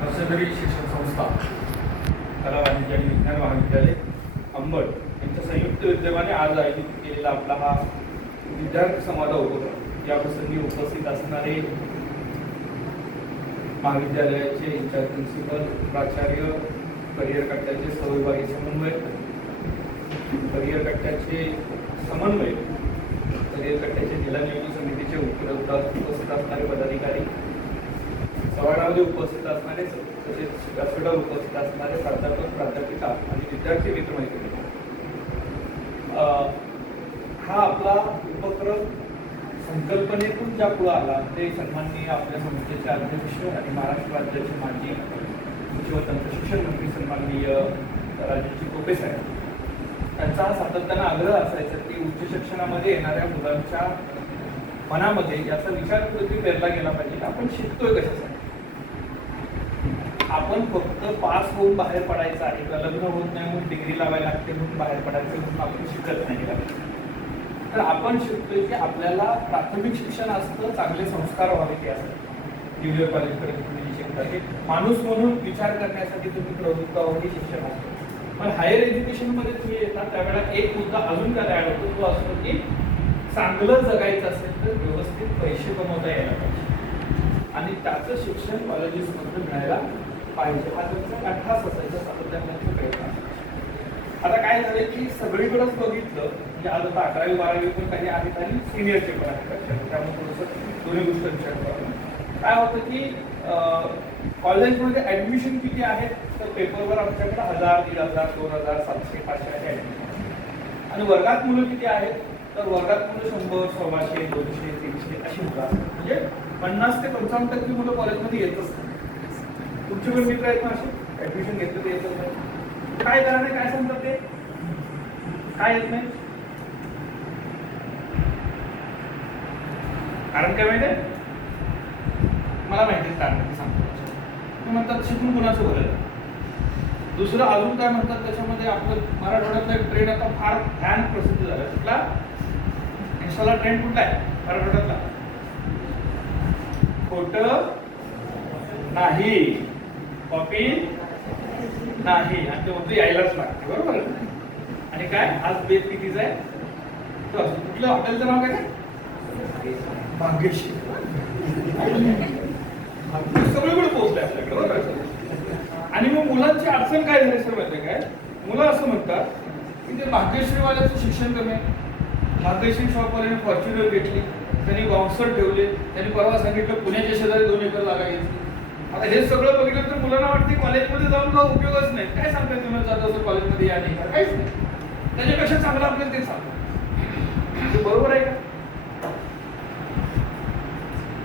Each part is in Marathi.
नर्सरी शिक्षण संस्था कला वाणिज्य आणि विज्ञान महाविद्यालय अंबड यांच्या संयुक्त विद्यमाने आज आयोजित केलेला आपला हा विद्यार्थी संवाद उपक्रम या प्रसंगी उपस्थित असणारे महाविद्यालयाचे इन्चार्ज प्रिन्सिपल प्राचार्य करिअर कट्ट्याचे सहविभागीय समन्वय करिअर कट्ट्याचे समन्वय करिअर कट्ट्याचे जिल्हा नियोजन समितीचे उपलब्ध उपस्थित असणारे पदाधिकारी सवाडामध्ये उपस्थित असणारे तसेच व्यासपीठावर उपस्थित असणारे प्राध्यापक प्राध्यापिका आणि विद्यार्थी मित्रमैत्रिणी अं, हा आपला उपक्रम संकल्पनेतून ज्या पुढे आला ते सन्माननीय आपल्या संस्थेचे अध्यक्ष आणि महाराष्ट्र राज्याचे माजी उच्च व शिक्षण मंत्री सन्माननीय राजूजी टोपे साहेब. त्यांचा हा सातत्यानं आग्रह असायचा की उच्च शिक्षणामध्ये येणाऱ्या मुलांच्या मनामध्ये याचा विचार कुठेतरी पेरला गेला पाहिजे. आपण शिकतोय कशासाठी? आपण फक्त पास होऊन बाहेर पडायचं आहे. किंवा लग्न होत नाही म्हणून डिग्री लावायला लागते म्हणून बाहेर पडायचं म्हणून आपण शिकत नाही. का? तर आपण शिकतोय की आपल्याला प्राथमिक शिक्षण असतं चांगले संस्कार व्हावे ते असतात ज्युनियर कॉलेजकडे तुम्ही जे शिकता हे माणूस म्हणून विचार करण्यासाठी तुम्ही प्रवृत्त आहोत हे शिक्षण असतं. पण हायर एज्युकेशनमध्ये तुम्ही येतात त्यावेळेला एक मुद्दा अजून काय ॲड होतो तो असतो की चांगलं जगायचं असेल तर व्यवस्थित पैसे कमवता यायला पाहिजे. आणि त्याचं शिक्षण कॉलेजेसमधून मिळायला पाहिजे. हा त्यांचा अठ्ठास असायचा सातत्यामध्ये प्रयत्न आता काय झालं की सगळीकडेच बघितलं म्हणजे आज आता अकरावी बारावी पण काही आहेत आणि सिनियरचे पण आहेत. त्यामुळे थोडंसं दोन्ही गोष्ट विचार करा. काय होतं की कॉलेजमध्ये ऍडमिशन किती आहेत तर पेपरवर आमच्याकडे हजार दीड हजार दोन हजार सातशे पाचशे असे आणि वर्गात मुलं किती आहेत? तर वर्गात मुलं शंभर सव्वाशे दोनशे तीनशे अशी मुलं असतात. म्हणजे पन्नास ते पंचावन्न टक्के मुलं कॉलेजमध्ये येत असतात. तुमचे पण मित्र आहेत ना असे ऍडमिशन घेतलं ते येतच नाही. काय करा आहे? काय समजत ते? काय येत नाही? कारण काय माहिती आहे? मला माहिती कारण ते सांगतो ते म्हणतात शिकून कुणाचं बरं दुसरं अजून काय म्हणतात त्याच्यामध्ये आपलं मराठवाड्यातला एक ट्रेंड आता फार फॅन प्रसिद्ध झाला. कुठला? इंस्टाला ट्रेंड कुठला आहे? मराठवाड्यातला. खोट नाही. कॉपी नाही आणि ते म्हणतो यायलाच लागते बरोबर? आणि काय? आज बेत कितीचा आहे? तो असतो. कुठलं हॉटेलचं नाव काय? भाग्यश्री सगळीकडे पोहोचलंय आपल्याकडे बरोबर? आणि मग मुलांची अडचण काय झाली सर माहिती काय? मुलं असं म्हणतात की ते भाग्यश्रीवाल्याचं शिक्षण कमी आहे. भाग्यश्री शॉपवाल्याने फॉर्च्युनर घेतली त्यांनी बाउन्सर ठेवले त्यांनी परवा सांगितलं पुण्याच्या शेजारी दोन एकर जागा घेतली. आता हे सगळं बघितलं तर मुलांना वाटते कॉलेजमध्ये जाऊन का उपयोगच नाही? काय सांगताय तुम्ही जात असं कॉलेजमध्ये या नाही काहीच नाही. त्याच्यापेक्षा चांगलं आपल्याला ते सांगतो बरोबर आहे का?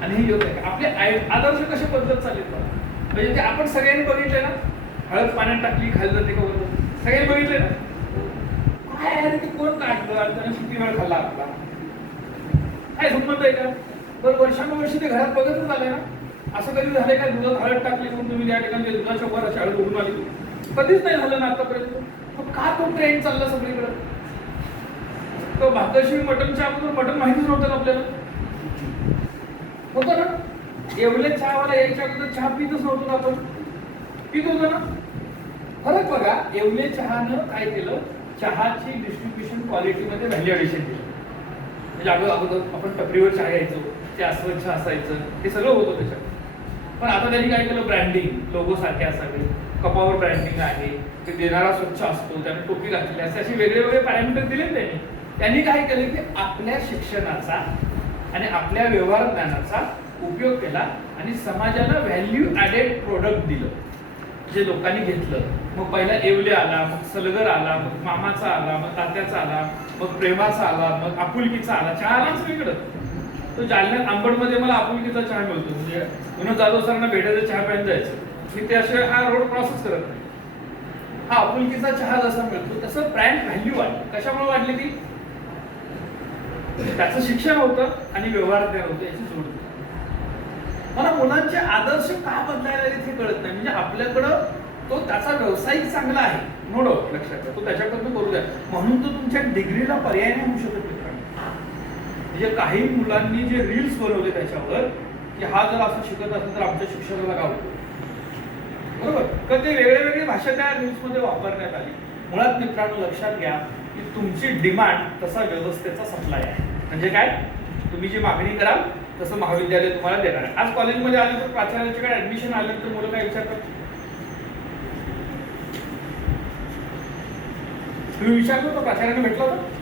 आणि हे योग्य आहे. आपले आदर्श कसे पद्धत चालेल म्हणजे ते आपण सगळ्यांनी बघितले ना हळद पाण्यात टाकली खाली जाते का वरती? सगळ्यांनी बघितले ना? काय आहे ते कोण काढलं? आणि त्याने किती वेळ खाल्ला आपला. काय संबंध आहे का? बरं वर्षानुवर्षी ते घरात बघतच आले ना. असं कधी झालंय का दुधात हळद टाकली म्हणून तुम्ही त्या ठिकाणी दुधाच्या वर अशी हळद उडून आली? कधीच नाही झालं ना आतापर्यंत. मग का तो ट्रेंड चालला सगळीकडे? तो भाग्यश्री मटनच्या अगोदर मटन माहितीच नव्हतं ना आपल्याला. होतं ना? एवढे चहावाला यायच्या अगोदर चहा पितच नव्हतो ना आपण. पित होतो ना? फरक बघा एवढे चहानं काय केलं? चहाची डिस्ट्रीब्युशन क्वालिटीमध्ये व्हॅल्यू केलं. म्हणजे अगोदर अगोदर आपण टपरीवर चहा घ्यायचो ते अस्वच्छ असायचं हे सगळं होतं त्याच्यात. पण आता त्यांनी काय केलं? ब्रँडिंग लोगो सारखे असावे. कपावर ब्रँडिंग आहे. ते देणारा स्वच्छ असतो. त्याने टोपी घातलेली असे असे वेगळे वेगळे पॅरामीटर दिले त्यांनी. त्यांनी काय केलं? की आपल्या शिक्षणाचा आणि आपल्या व्यवहार ज्ञानाचा उपयोग केला आणि समाजाला व्हॅल्यू ॲडेड प्रोडक्ट दिलं. जे लोकांनी घेतलं. मग पहिला येवले आला मग सलगर आला मग मामाचा आला मग तात्याचा आला मग प्रेमाचा आला मग आपुलकीचा आला. चहा आलाच वेगळं. तो जालन्यात आंबडमध्ये मला आपुलकीचा चहा मिळतो. म्हणजे विनोद जाधव सरांना भेटायचं चहा प्यायला जायचं. मी ते असे हा रोड क्रॉसच करत नाही. हा आपुलकीचा चहा जसा मिळतो तसं ब्रँड व्हॅल्यू वाढली. कशामुळे वाढली ती? त्याचं शिक्षण होतं आणि व्यवहार तयार होतो याची जोड मला मुलांचे आदर्श का बदलायला लागले कळत नाही? म्हणजे आपल्याकडं तो त्याचा व्यावसायिक चांगला आहे. नो डाऊट लक्षात तो त्याच्याकडनं करू द्या. म्हणून तो तुमच्या डिग्रीला पर्याय नाही होऊ शकत. म्हणजे काही मुलांनी जे रील्स बनवले त्याच्यावर की हा जर असं शिकत असेल तर आमच्या शिक्षकाला गाव बरोबर? तर ते वेगळे वेगळी भाषा त्या रील्समध्ये वापरण्यात आली. मुळात मित्रांनो लक्षात घ्या की तुमची डिमांड तसा व्यवस्थेचा सप्लाय आहे. म्हणजे काय? तुम्ही जी मागणी कराल तसं महाविद्यालय तुम्हाला देणार आहे. आज कॉलेजमध्ये आल्यानंतर प्राचार्याच्याकडे ऍडमिशन आल्यानंतर मुलं काय विचारतात? तुम्ही विचारतो तो प्राचार्याने भेटला होता?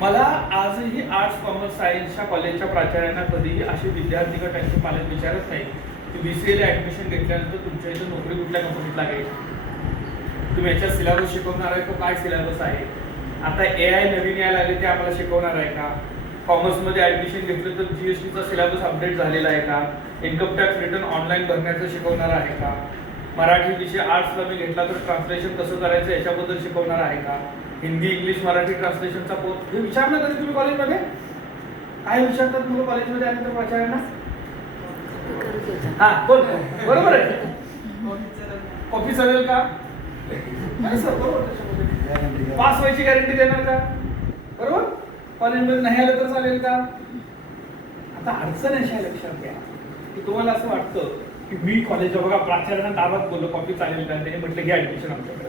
मला आजही आर्ट्स कॉमर्स सायन्सच्या कॉलेजच्या प्राचार्यांना कधीही असे विद्यार्थी गट त्यांचे पालक विचारत नाही की बीसीएला ॲडमिशन घेतल्यानंतर तुमच्या इथं नोकरी कुठल्या कंपनीत लागेल तुम्ही याच्यात सिलेबस शिकवणार आहे? तो काय सिलेबस आहे? आता ए आय नवीन यायला लागले ते आम्हाला शिकवणार आहे का? कॉमर्समध्ये ॲडमिशन घेतलं तर जी एस टीचा सिलेबस अपडेट झालेला आहे का? इन्कम टॅक्स रिटर्न ऑनलाईन भरण्याचं शिकवणार आहे का? मराठी विषय आर्ट्सला मी घेतला तर ट्रान्सलेशन कसं करायचं याच्याबद्दल शिकवणार आहे का? हिंदी इंग्लिश मराठी ट्रान्सलेशनचा कोर्स. हे विचारलं कधी तुम्ही कॉलेजमध्ये काय विचारतात मुलं कॉलेजमध्ये आल्यानंतर प्राचार्यांना? हा बोल. बरोबर आहे. कॉफी चालेल का? नाही सर बरोबर पास व्हायची गॅरंटी देणार का? बरोबर? कॉलेजमध्ये नाही आलं तर चालेल का? आता अडचण अशी आहे लक्षात घ्या. की तुम्हाला असं वाटतं की मी कॉलेजला बघा प्राचार्यांना दारात बोललो कॉफी चालेल का? त्याने म्हटलं घ्या ऍडमिशन आमच्याकडे.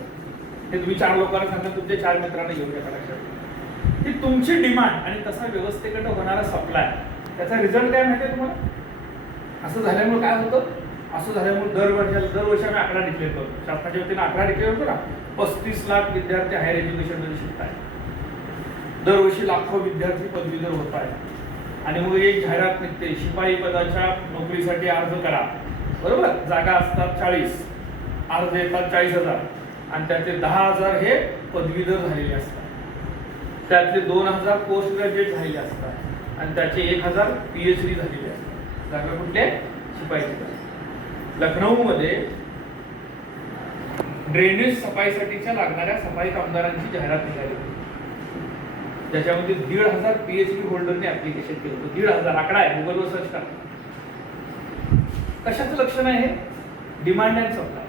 हे तुम्ही चार लोकांना सांगा तुमच्या चार मित्रांना घेऊन घ्या लक्षात ही तुमची डिमांड आणि तसा व्यवस्थेकडे होणारा सप्लाय त्याचा रिझल्ट काय माहिती आहे तुम्हाला? असं झाल्यामुळे काय होतं? असं झाल्यामुळे दरवर्षाला दरवर्षी आम्ही आकडा डिक्लेअर करतो. शासनाच्या वतीने आकडा डिक्लेअर होतो ना पस्तीस लाख विद्यार्थी हायर एज्युकेशनमध्ये शिकत आहेत दरवर्षी लाखो विद्यार्थी पदवीधर होत आहेत आणि मग एक जाहिरात निघते शिपाई पदाच्या नोकरीसाठी अर्ज करा. बरोबर? जागा असतात चाळीस अर्ज येतात चाळीस हजार. आणि त्यातले दहा हजार हे पदवीधर झालेले असतात. त्यातले दोन हजार पोस्ट ग्रॅज्युएट झालेले असतात. आणि त्याचे एक हजार पी एच डी झालेले असतात. जागा कुठले शिपाई लखनौमध्ये ड्रेनेज सफाईसाठीच्या लागणाऱ्या सफाई कामगारांची जाहिरात निघाली होती. त्याच्यामध्ये दीड हजार पीएचडी होल्डरने ऍप्लिकेशन केलं होतं. दीड हजार. आकडा आहे. गुगलवर सर्च करा. कशाचं लक्षण आहे डिमांड अँड सप्लाय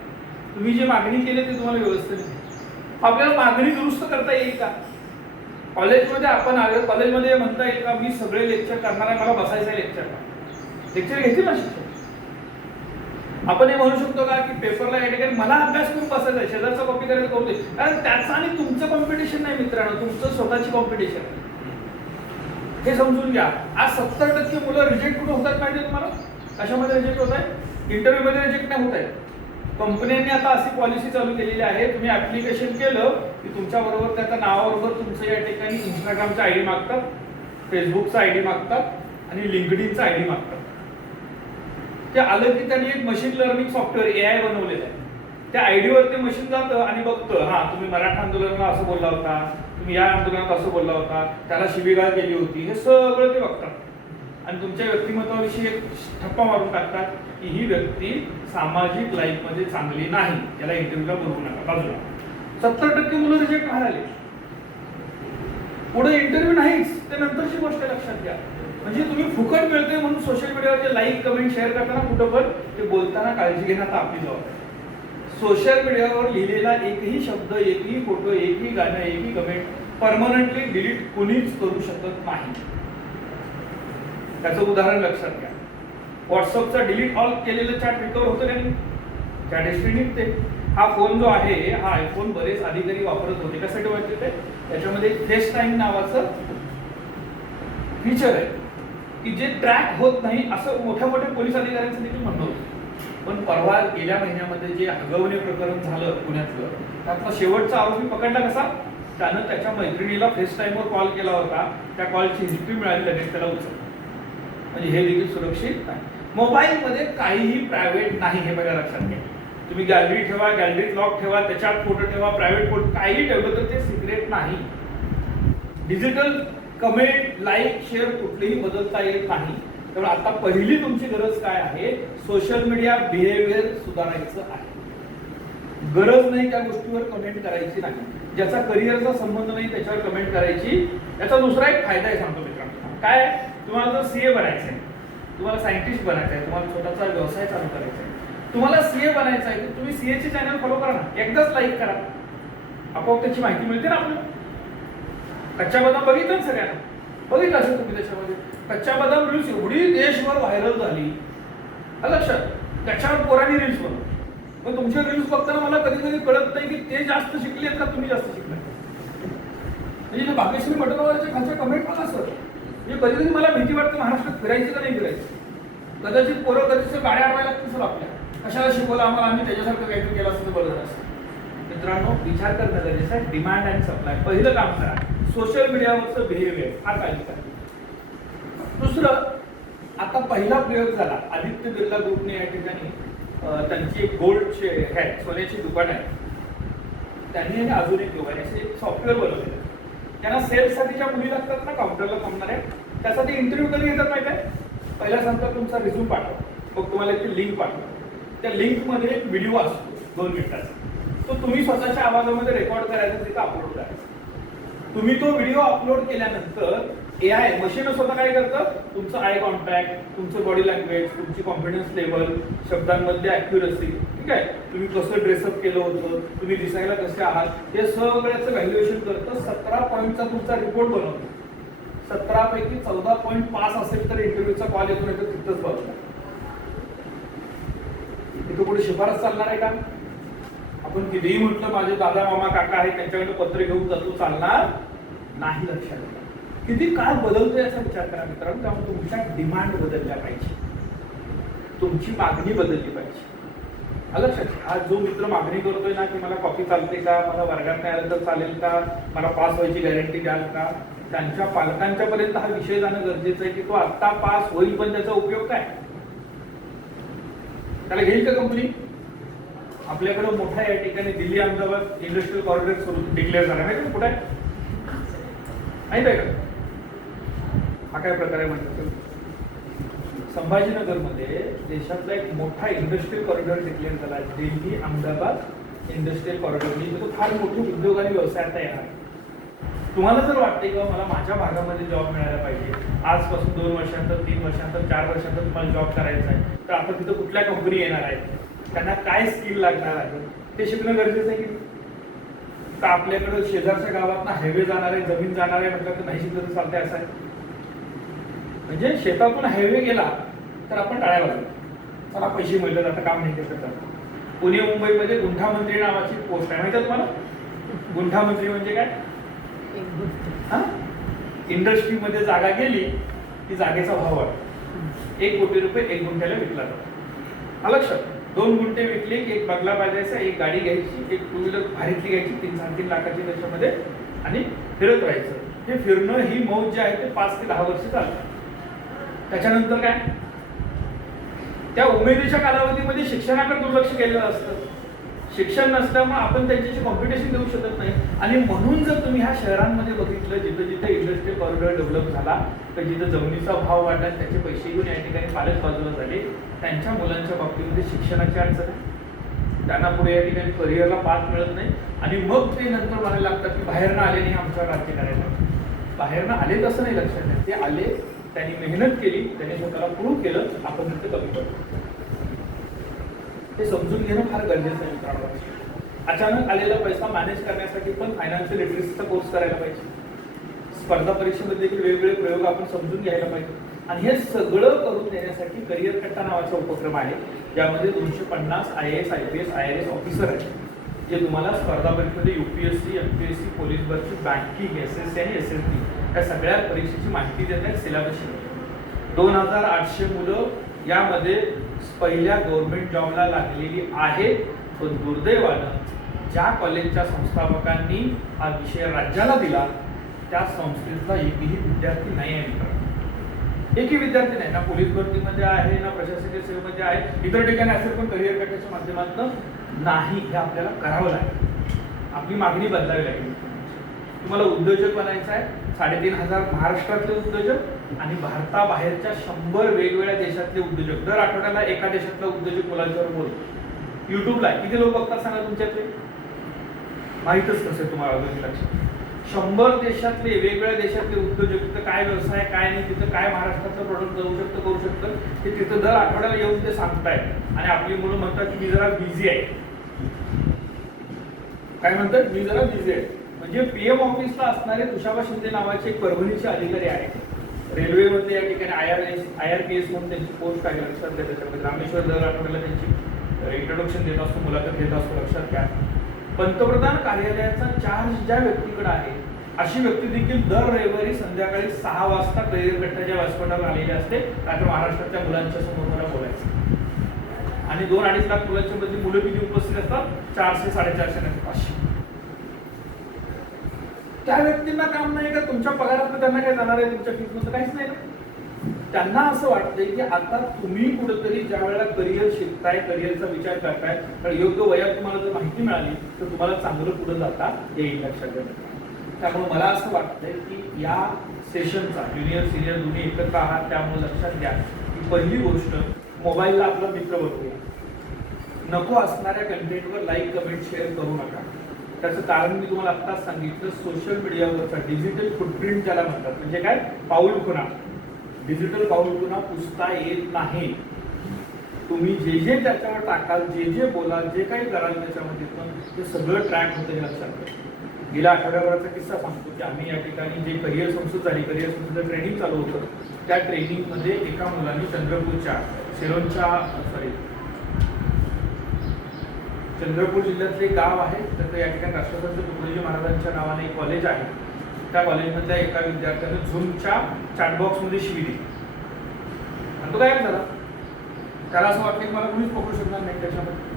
तुम्ही जी मागणी केली ते तुम्हाला व्यवस्थित आपल्याला मागणी दुरुस्त करता येईल का? कॉलेजमध्ये आपण आलो कॉलेजमध्ये म्हणता येईल का मी सगळे लेक्चर करणार आहे मला बसायचं आहे लेक्चरला लेक्चर घेतील ना शिक्षक? आपण हे म्हणू शकतो का की पेपरला या ठिकाणी मला अभ्यास करून बसायचा आहे शेजारचा कॉपी करायला करू दे कारण त्याचं आणि तुमचं कॉम्पिटिशन नाही मित्रांनो तुमचं स्वतःची कॉम्पिटिशन हे समजून घ्या. आज सत्तर टक्के मुलं रिजेक्ट कुठं होतात माहिती तुम्हाला? कशामध्ये रिजेक्ट होत आहे? इंटरव्ह्यू मध्ये रिजेक्ट नाही होत आहे. कंपन्यांनी आता अशी पॉलिसी चालू केलेली आहे. तुम्ही ऍप्लिकेशन केलं की तुमच्या बरोबर त्याच्या नावाबरोबर तुमचं या ठिकाणी इंस्टाग्रामचा आयडी मागतात फेसबुकचा आयडी मागतात आणि लिंकडिनचा आयडी मागतात. ते आलं की त्यांनी एक machine learning software A I बनवलेलं आहे. त्या आयडीवर ते मशीन जातं आणि बघतं हा तुम्ही मराठा आंदोलनाला असं बोलला होता तुम्ही या आंदोलनात असं बोलला होता त्याला शिबिगाळ केली होती. हे सगळं ते बघतात. आणि तुमच्या व्यक्तिमत्वाविषयी एक ठप्पा मारून टाकतात की ही व्यक्ती सामाजिक लाईफमध्ये चांगली नाही. त्याला इंटरव्ह्यूला बोलवू नका. बाजूला. सत्तर टक्के मुलं रिजेक्ट राहिले पुढे इंटरव्ह्यू नाहीच. ते नंतरची गोष्ट लक्षात घ्या. म्हणजे तुम्ही फुकट मिळते म्हणून सोशल मीडियावर लाईक कमेंट शेअर करताना कुठं पण ते बोलताना काळजी घेणं आता आपली जबाबदारी. सोशल मीडियावर लिहिलेला एकही शब्द एकही फोटो एकही गाणं एकही कमेंट परमनंटली डिलीट कुणीच करू शकत नाही. त्याचं उदाहरण लक्षात घ्या. व्हॉट्सअपचा डिलीट ऑल केलेलं चॅट रिकवर होतं का नाही? चॅट हिस्ट्री निघते हा फोन जो आहे हा आयफोन बरेच अधिकारी वापरत होते. कशासाठी वापरते ते त्याच्यामध्ये फेस टाईम नावाचं फीचर आहे. की जे ट्रॅक होत नाही असं मोठ्या मोठ्या पोलीस अधिकाऱ्यांचं देखील म्हणणं होतं. पण परवा गेल्या महिन्यामध्ये जे हगवणे प्रकरण झालं पुण्यातलं त्यातला शेवटचा आरोपी पकडला कसा? त्यानं त्याच्या मैत्रिणीला फेस टाईमवर कॉल केला होता. त्या कॉलची हिस्ट्री मिळाली लगेच त्याला उचल म्हणजे हे देखील सुरक्षित नाही. मोबाईलमध्ये काहीही प्रायव्हेट नाही हे बघा लक्षात घ्या. तुम्ही गॅलरी ठेवा गॅलरीत लॉक ठेवा त्याच्यात फोटो ठेवा प्रायव्हेट फोटो काहीही ठेवलं तर ते सिक्रेट नाही. डिजिटल कमेंट लाईक शेअर कुठलेही बदलता येत नाही. त्यामुळे आता पहिली तुमची गरज काय आहे? सोशल मीडिया बिहेवियर सुधारायचं आहे. गरज नाही त्या गोष्टीवर कमेंट करायची नाही. ज्याचा करिअरचा संबंध नाही त्याच्यावर कमेंट करायची. याचा दुसरा एक फायदा आहे सांगतो मित्रांनो. काय? आहे? तुम्हाला जर सीए बनायचं आहे. तुम्हाला सायंटिस्ट बनायचं आहे. तुम्हाला स्वतःचा व्यवसाय चालू करायचा आहे. तुम्हाला सीए बनायचं आहे. तर तुम्ही सीएचे चॅनल फॉलो करा ना. एकदाच लाईक करा. आपोआप त्याची माहिती मिळते ना आपल्याला. कच्चा बदाम बघितलं सगळ्यांना? बघितलं असेल तुम्ही त्याच्यामध्ये? कच्चा बदाम रील्स एवढी देशभर व्हायरल झाली. लक्षात? त्याच्यावर पोरांनी रील्स बनव मग तुमचे रील्स बघताना मला कधी कधी कळत नाही की ते जास्त शिकले का तुम्ही जास्त शिकले म्हणजे ते भाग्यश्री मटनवाल्याच्या खालच्या कमेंट पण असत म्हणजे कधी कधी मला भीती वाटते महाराष्ट्रात फिरायचं का नाही फिरायचं? कदाचित पोरं कधीच गाड्या आणायला लागतील सर आपल्या. कशाला शिकवलं आम्हाला? आम्ही त्याच्यासारखं काहीतरी केलं असतं बरं झालं असतं. मित्रांनो विचार करणं गरजेचं आहे. डिमांड अँड सप्लाय पहिलं काम करा. सोशल मीडियावरचं बिहेवियर फार काळजी करा दुसरं आता पहिला प्रयोग झाला. आदित्य बिर्ला ग्रुपने या ठिकाणी त्यांची एक गोल्डचे आहे सोन्याची दुकान आहे त्यांनी आणि अजून एक दुकान असे सॉफ्टवेअर बनवलेलं त्यांना सेल्ससाठी ज्या मुली लागतात ना काउंटरला थांबणाऱ्या. त्यासाठी इंटरव्ह्यू कधी घेतात माहिती आहे? पहिला सांगतात तुमचा रिझ्यूम पाठवा. मग तुम्हाला एक लिंक पाठवा त्या लिंकमध्ये एक व्हिडिओ असतो दोन मिनिटाचा. तो तुम्ही स्वतःच्या आवाजामध्ये रेकॉर्ड करायचा तिथं अपलोड करायचा. तुम्ही तो व्हिडिओ अपलोड केल्यानंतर ए आय मशीन स्वतः काय करतं? तुमचं आय कॉन्टॅक्ट तुमचं बॉडी लँग्वेज तुमची कॉन्फिडन्स लेवल शब्दांमध्ये अॅक्युरसी ठीक आहे? तुम्ही कसं ड्रेसअप केलं होतं तुम्ही दिसायला कसे आहात हे सगळ्याचं व्हॅल्युएशन करतं. सतरा पॉईंटचा तुमचा रिपोर्ट बनवतो. सतरा पैकी चौदा पॉईंट पाच असेल तर इंटरव्ह्यूचा कॉल येतो नाही तर तिथंच बघतो इथं कुठे शिफारस चालणार आहे का? आपण कितीही म्हटलं माझे दादा मामा काका आहे त्यांच्याकडे पत्र घेऊन जातो. चालणार नाही लक्षात. किती काळ बदलतो याचा विचार करा मित्रांनो त्यामुळे तुमच्या डिमांड बदलल्या पाहिजे. तुमची मागणी बदलली पाहिजे. लक्षात आज जो मित्र मागणी करतोय ना की मला कॉफी चालते का मला वर्गात नाही आलं तर चालेल का मला पास व्हायची गॅरंटी द्याल का त्यांच्या पालकांच्या पर्यंत हा विषय जाणं गरजेचं आहे की तो आत्ता पास होईल पण त्याचा उपयोग काय? त्याला घेईल का कंपनी आपल्याकडे मोठा या ठिकाणी दिल्ली अहमदाबाद इंडस्ट्रियल कॉरिडॉर सुरू डिक्लेअर झाला माहिती कुठे आहे? माहीत आहे का? हा काय प्रकार आहे म्हणजे संभाजीनगरमध्ये देशातला एक मोठा इंडस्ट्रियल कॉरिडॉर डिक्लेअर झाला आहे. दिल्ली अहमदाबाद इंडस्ट्रियल कॉरिडॉर म्हणजे तो फार मोठे उद्योग आणि व्यवसाय आता येणार आहे. तुम्हाला जर वाटते का मला माझ्या भागामध्ये जॉब मिळायला पाहिजे आजपासून दोन वर्षांतर तीन वर्षांतर चार वर्षांतर तुम्हाला जॉब करायचा आहे तर आता तिथं कुठल्या कंपनी येणार आहेत? त्यांना काय स्किल लागणार आहे? ते शिकणं गरजेचं आहे की तर आपल्याकडे शेजारच्या गावात हायवे जाणार आहे जमीन जाणार आहे म्हटलं तर नाही शिकलं तर चालतंय असं आहे. म्हणजे शेतातून हायवे गेला तर आपण टाळ्या वाजवतो. मला पैसे मिळतात आता काम नाही करत आता. पुणे मुंबईमध्ये गुंठामंत्री नावाची पोस्ट आहे. माहिती आहे तुम्हाला? गुंठामंत्री म्हणजे काय? हा? इंडस्ट्रीमध्ये जागा गेली की जागेचा भाव वाढतो एक कोटी रुपये एक गुंठ्याला विकला जातो. हा लक्षात. दोन गुंठे विकले की एक बंगला बांधायचा एक गाडी घ्यायची एक टू व्हीलर भारीतली घ्यायची तीन साडेतीन लाखाची त्याच्यामध्ये आणि फिरत राहायचं. हे फिरणं ही मौज जी आहे ते पाच ते दहा वर्ष चालतं. त्याच्यानंतर काय? त्या उमेदीच्या कालावधीमध्ये शिक्षणाकडे दुर्लक्ष केलेलं असतं. शिक्षण नसल्यामुळे आपण त्यांच्याशी कॉम्पिटिशन देऊ शकत नाही. आणि म्हणून जर तुम्ही ह्या शहरांमध्ये बघितलं जिथं जिथं इंडस्ट्रियल कॉरिडॉर डेव्हलप झाला तर जिथं जमिनीचा भाव वाढला त्याचे पैसे घेऊन या ठिकाणी पालक बाजूला झाले त्यांच्या मुलांच्या बाबतीमध्ये शिक्षणाची अडचण आहे. त्यांना पुढे या ठिकाणी करिअरला पाठ मिळत नाही. आणि मग ते नंतर म्हणायला लागतात की बाहेरनं आले नाही आमच्यावर राज्य करायला बाहेरनं आले तसं नाही लक्षात आहे ते आले त्यांनी मेहनत केली त्यांनी स्वतःला प्रूव्ह केलं आपण तिथे कमी पडतो हे समजून घेणं फार गरजेचं आहे मित्रांनो. अचानक आलेला पैसा मॅनेज करण्यासाठी पण फायनान्शियल लिटरेसीचा कोर्स करायला पाहिजे. स्पर्धा परीक्षेमध्ये देखील वेगवेगळे प्रयोग आपण समजून घ्यायला पाहिजे. आणि हे सगळं करून देण्यासाठी करिअर कट्टा नावाचा उपक्रम आहे ज्यामध्ये दोनशे पन्नास I S I P S I R S officer आहेत जे तुम्हाला स्पर्धा परीक्षेमध्ये युपीएससी एमपीएससी पोलीस भरती बँकिंग एस एस सी आणि एस एस बी या सगळ्या परीक्षेची माहिती देत आहेत सिलेबस दोन हजार आठशे मुलं यामध्ये पहिल्या गव्हर्नमेंट जॉबला लागलेली आहेत. पण दुर्दैवानं ज्या कॉलेजच्या संस्थापकांनी हा विषय राज्याला दिला त्या संस्थेतला एकही विद्यार्थी नाही आहे मित्रांनो. एकही विद्यार्थी नाही. ना पोलीस भरतीमध्ये आहे ना प्रशासकीय सेवेमध्ये आहे. इतर ठिकाणी असेल पण करिअर कटाच्या माध्यमातून नाही हे आपल्याला करावं लागेल. आपली मागणी बदलावी लागेल. तुम्हाला उद्योजक बनायचं आहे साडेतीन हजार महाराष्ट्रातले उद्योजक आणि भारताबाहेरच्या शंभर वेगवेगळ्या देशातले उद्योजक. दर आठवड्याला एका देशातला उद्योजक मुलांच्यावर बोल. युट्यूबला किती लोक बघतात सांगा तुमच्यातले माहीतच कसं तुम्हाला अगदी लक्षात शंभर देशातले वेगवेगळ्या देशातले उद्योजक तिथं काय व्यवसाय काय नाही तिथं काय महाराष्ट्राचं प्रोडक्ट जाऊ शकतं करू शकतं ते तिथं दर आठवड्याला येऊन ते सांगतायत. आणि आपली मुलं म्हणतात की मी जरा बिझी आहे. काय म्हणतात? मी जरा बिझी आहे. म्हणजे पीएम ऑफिसला असणारे तुषाबा शिंदे नावाचे एक परभणीचे अधिकारी आहेत. रेल्वेमध्ये या ठिकाणी I R S I R P S म्हणून त्यांची पोस्ट आहे लक्षात घ्या त्याच्यामध्ये रामेश्वर दर आठवड्याला त्यांची इंट्रोडक्शन देत असतो मुलाखत घेत असतो लक्षात घ्या. पंतप्रधान कार्यालयाचा चार्ज ज्या व्यक्तीकडे आहे अशी व्यक्ती देखील दर रविवारी संध्याकाळी सहा वाजता करिअर गटाच्या व्यासपीठावर आलेली असते. कारण महाराष्ट्रातल्या मुलांच्या समोर मला बोलायचं. आणि दोन अडीच लाख मुलांच्या मध्ये मुलं किती उपस्थित असतात? चारशे साडेचारशे नाही पाचशे. त्या व्यक्तींना काम नाही का? तुमच्या पगारात त्यांना काय जाणार आहे? तुमच्या फीस काहीच नाही ना? त्यांना असं वाटतंय की आता तुम्ही कुठेतरी ज्या वेळेला करिअर शिकताय करिअरचा विचार करताय तर योग्य वयात तुम्हाला जर माहिती मिळाली तर तुम्हाला चांगलं पुढे जाता येईल लक्षात घ्या त्यामुळे मला असं वाटतंय की या सेशनचा ज्युनियर सिनियर दोन्ही एकत्र आहात त्यामुळे लक्षात घ्या की पहिली गोष्ट मोबाईलला आपला मित्र बनवूया. नको असणाऱ्या कंटेंटवर लाईक कमेंट शेअर करू नका. त्याचं कारण मी तुम्हाला आत्ताच सांगितलं सोशल मीडियावरचा डिजिटल फुटप्रिंट ज्याला म्हणतात. म्हणजे काय? पाऊल खुणा. डिजिटल पाऊल खुणा पुसता येत नाही. तुम्ही जे जे त्याच्यावर टाकाल जे जे बोलाल जे काही कराल त्याच्यामध्ये पण ते सगळं ट्रॅक होतं हे लक्षात गेल्या आठवड्याभराचा किस्सा सांगतो की आम्ही या ठिकाणी जे करिअर संस्था झाली करिअर संस्थेचं ट्रेनिंग चालू होतं त्या ट्रेनिंगमध्ये एका मुलाने चंद्रपूरच्या सिरोनच्या सॉरी चंद्रपूर जिल्ह्यातले एक गाव आहे. तर या ठिकाणी राष्ट्रसंत तुकडोजी महाराजांच्या नावाने एक कॉलेज आहे. त्या कॉलेजमधल्या एका विद्यार्थ्याने झूमच्या चॅटबॉक्समध्ये शिवी आणि तो गायब झाला त्याला असं वाटलं की मला कुणीच पकडू शकणार नाही त्याच्यामध्ये.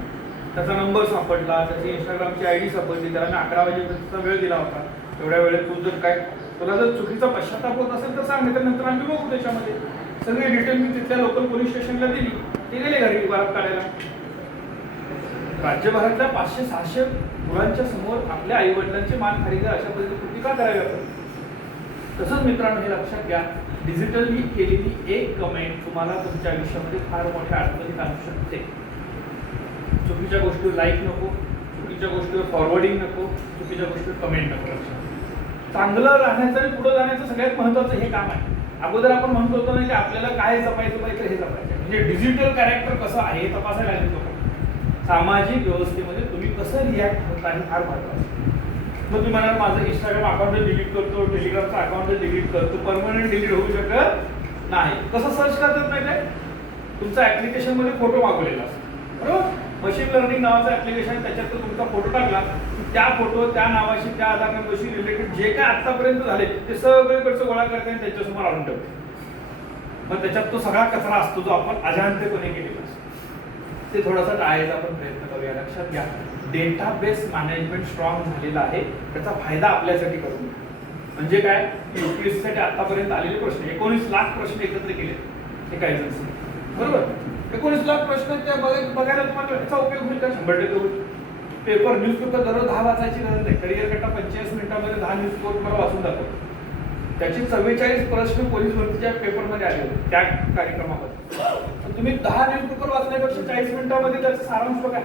त्याचा नंबर सापडला त्याची इंस्टाग्रामची आय डी सापडली त्याला मी अकरा वाजेपर्यंतचा वेळ दिला होता. तेवढ्या वेळेत तू जर काय तुला जर चुकीचा पश्चाताप होत असेल तर सांग नाही तर नंतर आम्ही बघू त्याच्यामध्ये. सगळी डिटेल मी तिथल्या लोकल पोलीस स्टेशनला दिली. ते गेले घरी बारात काढायला. राज्यभरातल्या पाचशे सहाशे मुलांच्या समोर आपल्या आई वडिलांची मान खरेदी अशा पद्धतीने कृती का करावी आपण तसंच मित्रांनो हे लक्षात घ्या डिजिटली केलेली एक कमेंट तुम्हाला तुमच्या आयुष्यामध्ये फार मोठ्या अडचणीत आणू शकते. चुकीच्या गोष्टीवर लाईक नको चुकीच्या गोष्टीवर फॉरवर्डिंग नको चुकीच्या गोष्टीवर कमेंट नको लक्षात चांगलं राहण्याचं आणि पुढं जाण्याचं सगळ्यात महत्त्वाचं हे काम आहे. अगोदर आपण म्हणत होतो ना की आपल्याला काय जपायचं पाहिजे हे जपायचं म्हणजे डिजिटल कॅरेक्टर कसं आहे हे तपासायला लागेल सामाजिक व्यवस्थेमध्ये तुम्ही कसं रिॲक्ट होता हे फार महत्वाचं मग तुम्ही म्हणाल माझं इंस्टाग्राम अकाउंट डिलीट करतो टेलिग्रामचं अकाउंट डिलीट करतो परमनंट डिलीट होऊ शकत नाही. कसं सर्च करतात नाही काय तुमचा ऍप्लिकेशनमध्ये फोटो मागवलेला असतो. बरोबर? मशीन लर्निंग नावाचं ऍप्लिकेशन त्याच्यात तो तुमचा फोटो टाकला त्या फोटो त्या नावाशी त्या आधार नंबरशी रिलेटेड जे काय आतापर्यंत झाले ते सगळीकडचं गोळा करते आणि त्याच्यासमोर आणून ठेवते मग त्याच्यात तो सगळा कचरा असतो जो आपण अजाणतेपणे केलेला ते थोडासा टाळायचा आपण प्रयत्न करूया. लक्षात घ्या. डेटाबेस मॅनेजमेंट स्ट्रॉंग झालेला आहे. त्याचा फायदा आपल्यासाठी करून म्हणजे काय? युपीएससी साठी आतापर्यंत आलेले प्रश्न. एकोणीस लाख प्रश्न एकत्र केले एका एजन्सी बरोबर? एकोणीस लाख प्रश्न त्या बघायला तुम्हाला याचा उपयोग होईल का? शंभर टक्के होईल. पेपर न्यूजपेपर दररोज दहा वाचायची गरज नाही. करिअर कट्टा पंचेचाळीस मिनिटामध्ये दहा न्यूज पेपर मला वाचून दाखवतो. त्याचे चव्वेचाळीस प्रश्न पोलीस भरतीच्या पेपरमध्ये आले होते. त्या कार्यक्रमामध्ये. तुम्ही दहा न्यूज पेपर वाचण्यापेक्षा चाळीस मिनिटामध्ये त्याचा सारांश बघा.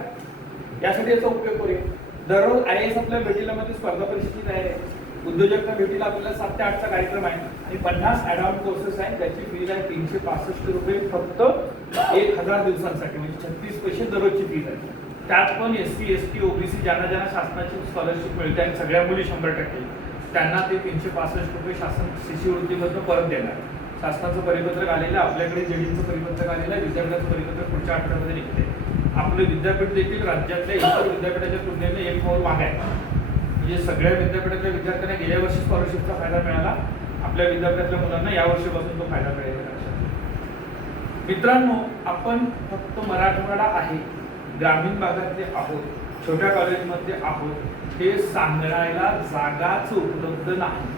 यासाठी याचा उपयोग करूया. दररोज आय एस आपल्या भेटीला मध्ये स्पर्धा परीक्षेची तयारी आहे. उद्योजकता भेटीला आपल्याला सात ते आठचा कार्यक्रम आहे. आणि पन्नास ॲडॉन कोर्सेस आहेत. त्याची फीज आहे तीनशे पासष्ट रुपये फक्त एक हजार दिवसांसाठी. म्हणजे छत्तीस पैसे दररोजची फीज आहे त्यात पण S C S T OBC ज्यांना ज्यांना शासनाची स्कॉलरशिप मिळते आणि सगळ्या मुली शंभर टक्के. त्यांना ते तीनशे पासष्ट रुपये शासन शिष्यवृत्तीमधनं परत देणार. शासनाचं परिपत्रक आलेलं आपल्याकडे जेडीचं परिपत्रक आलेलं आहे विद्यापीठाचं परिपत्रक पुढच्या आठवड्यामध्ये निघते. आपलं विद्यापीठ देखील राज्यातल्या इतर विद्यापीठाच्या तुलनेने एक पाऊल मागे आहे. म्हणजे सगळ्या विद्यापीठातल्या विद्यार्थ्यांना गेल्या वर्षी स्कॉलरशिपचा फायदा मिळाला आपल्या विद्यापीठातल्या मुलांना या वर्षीपासून तो फायदा मिळेल हे. मित्रांनो आपण फक्त मराठवाडा आहे ग्रामीण भागातले आहोत छोट्या कॉलेजमध्ये आहोत हे सांगण्याला जागाच उपलब्ध नाही.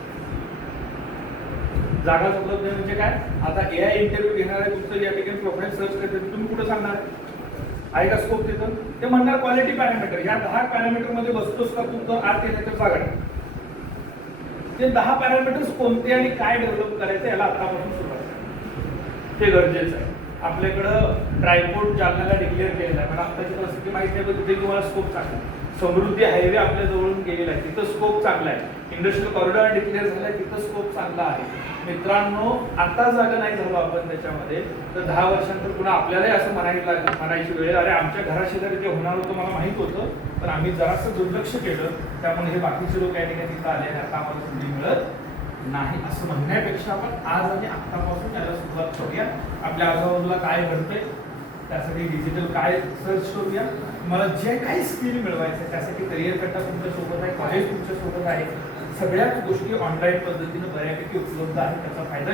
जागा उपलब्ध नाही म्हणजे काय? आता ए आय इंटरव्ह्यू घेणार आहे तुमचं या ठिकाणी प्रोफाईल सर्च करते तुम्ही कुठं सांगणार? आहे का स्कोप तिथं? ते म्हणणार क्वालिटी पॅरामीटर या दहा पॅरामीटरमध्ये बसतोस का तुमचं आत येण्याच्या जागा ते दहा पॅरामीटर्स कोणते आणि काय डेव्हलप करायचं याला आतापासून सुरुवात ते हे गरजेचं आहे. आपल्याकडं ट्रायपोर्ट जालन्याला डिक्लेअर केलेला आहे पण आत्ताची परिस्थिती माहिती आहे पण तिथे तुम्हाला स्कोप चांगला समृद्धी हायवे आपल्या जवळून गेलेला आहे. तिथं स्कोप चांगला आहे. इंडस्ट्रियल कॉरिडॉर डिक्लेअर झालाय तिथं स्कोप चांगला आहे. मित्रांनो आता जागा नाही झालो आपण त्याच्यामध्ये. तर दहा वर्षानंतर पुन्हा आपल्यालाही असं म्हणायला म्हणायची वेळ. अरे आमच्या घराशेजारी जे होणार होतं मला माहीत होतं पण आम्ही जरासं दुर्लक्ष केलं. त्यामुळे हे बाकीचे लोक या ठिकाणी तिथं आले आता आम्हाला संधी मिळत नाही. असं म्हणण्यापेक्षा आपण आज आणि आत्तापासून याला सुरुवात करूया. आपल्या आजूबाजूला काय घडतंय त्यासाठी डिजिटल काय सर्च करूया. मला जे काही स्किल मिळवायचं त्यासाठी करिअर करता तुमच्यासोबत आहे कॉलेज तुमच्यासोबत आहे सगळ्याच गोष्टी ऑनलाईन पद्धतीने बऱ्यापैकी उपलब्ध आहेत त्याचा फायदा